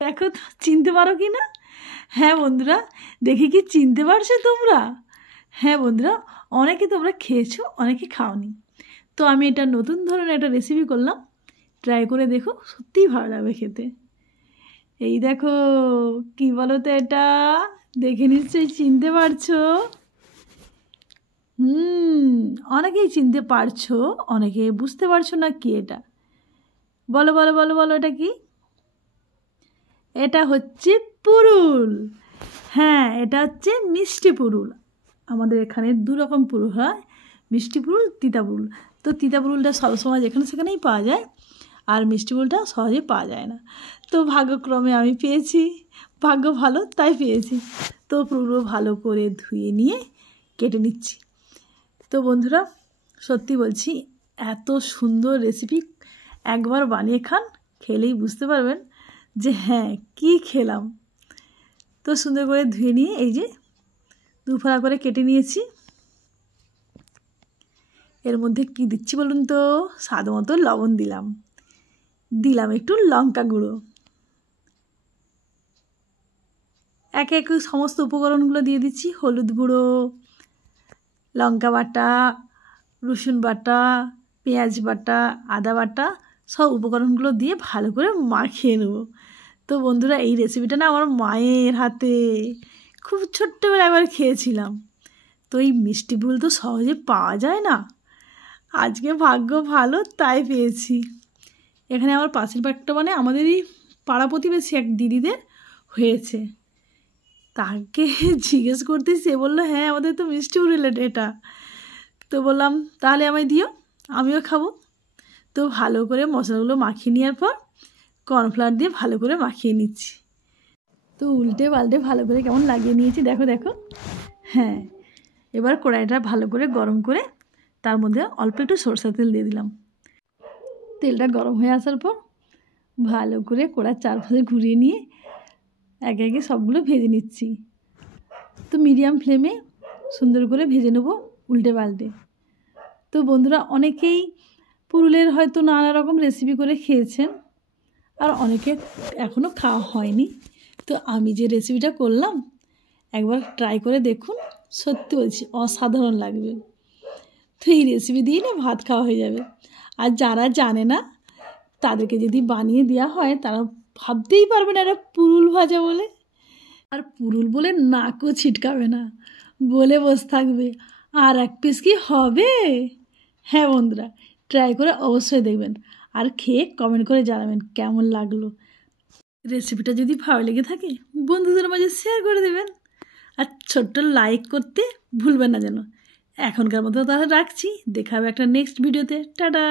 দেখো তো চিনতে পারো কি না? হ্যাঁ বন্ধুরা, দেখি কি চিনতে পারছো তোমরা? হ্যাঁ বন্ধুরা, অনেকে তোমরা খেয়েছো, অনেকে খাওনি। তো আমি এটা নতুন ধরনের একটা রেসিপি করলাম, ট্রাই করে দেখো, সত্যিই ভালো লাগবে খেতে। এই দেখো, কি বলো তো এটা? দেখে নিশ্চয়ই চিনতে পারছো। অনেকেই চিনতে পারছো, অনেকে বুঝতে পারছো না কি এটা। বলো বলো বলো বলো, এটা কি? এটা হচ্ছে পুরুল। হ্যাঁ, এটা হচ্ছে মিষ্টি পুরুল। আমাদের এখানে দু রকম পুরুল হয়, মিষ্টি পুরুল, তিতা পুরুল। তো তিতা পুরুলটা সবসময় যেখানে সেখানেই পাওয়া যায়, আর মিষ্টি পুরুলটা সহজে পাওয়া যায় না। তো ভাগ্যক্রমে আমি পেয়েছি, ভাগ্য ভালো তাই পেয়েছি। তো পুরো ভালো করে ধুয়ে নিয়ে কেটে নিচ্ছি। তো বন্ধুরা, সত্যি বলছি, এত সুন্দর রেসিপি একবার বানিয়ে খান, খেলেই বুঝতে পারবেন যে হ্যাঁ, কী খেলাম। তো সুন্দর করে ধুয়ে নিয়ে এই যে দুফালা করে কেটে নিয়েছি। এর মধ্যে কি দিচ্ছি বলুন তো? স্বাদ মতো লবণ দিলাম, দিলাম একটু লঙ্কা গুঁড়ো, একে একে সমস্ত উপকরণগুলো দিয়ে দিচ্ছি। হলুদ গুঁড়ো, লঙ্কা বাটা, রসুন বাটা, পেঁয়াজ বাটা, আদা বাটা, সব উপকরণগুলো দিয়ে ভালো করে মাখিয়ে নেব। তো বন্ধুরা, এই রেসিপিটা না আমার মায়ের হাতে খুব ছোট্টবেলা একবার খেয়েছিলাম। তো এই মিষ্টি পুরুল তো সহজে পাওয়া যায় না, আজকে ভাগ্য ভালো তাই পেয়েছি। এখানে আমার পাশের বাড়িটা মানে আমাদেরই পাড়া প্রতিবেশী এক দিদিদের হয়েছে। তাকে জিজ্ঞেস করতে, সে বললো হ্যাঁ, আমাদের তো মিষ্টি পুরুল এটা। তো বললাম তাহলে আমায় দিও, আমিও খাবো। তো ভালো করে মশলাগুলো মাখিয়ে নেওয়ার পর কর্নফ্লাওয়ার দিয়ে ভালো করে মাখিয়ে নিচ্ছি। তো উল্টে পাল্টে ভালো করে কেমন লাগিয়ে নিয়েছি, দেখো দেখো। হ্যাঁ, এবার কড়াইটা ভালো করে গরম করে তার মধ্যে অল্প একটু সরষের তেল দিয়ে দিলাম। তেলটা গরম হয়ে আসার পর ভালো করে কড়ার চারপাশে ঘুরিয়ে নিয়ে একে একে সবগুলো ভেজে নিচ্ছি। তো মিডিয়াম ফ্লেমে সুন্দর করে ভেজে নেব উল্টে পাল্টে। তো বন্ধুরা, অনেকেই পুরুলের হয়তো নানা রকম রেসিপি করে খেয়েছেন, আর অনেকে এখনও খাওয়া হয়নি। তো আমি যে রেসিপিটা করলাম, একবার ট্রাই করে দেখুন, সত্যি বলছি অসাধারণ লাগবে। তো এই রেসিপি দিয়ে না ভাত খাওয়া হয়ে যাবে। আর যারা জানে না তাদেরকে যদি বানিয়ে দেওয়া হয়, তারা ভাবতেই পারবে না এটা পুরুল ভাজা বলে। আর পুরুল বলে নাকও ছিটকাবে না, বলে বসে থাকবে আর এক পিস কি হবে। হ্যাঁ বন্ধুরা, ট্রাই করে অবশ্যই দেখবেন, আর খেয়ে কমেন্ট করে জানাবেন কেমন লাগলো। রেসিপিটা যদি ভালো লেগে থাকে বন্ধুদের মাঝে শেয়ার করে দেবেন, আর ছোট্ট লাইক করতে ভুলবেন না যেন। এখনকার মতো তাহলে রাখছি, দেখা হবে একটা নেক্সট ভিডিওতে। টাটা।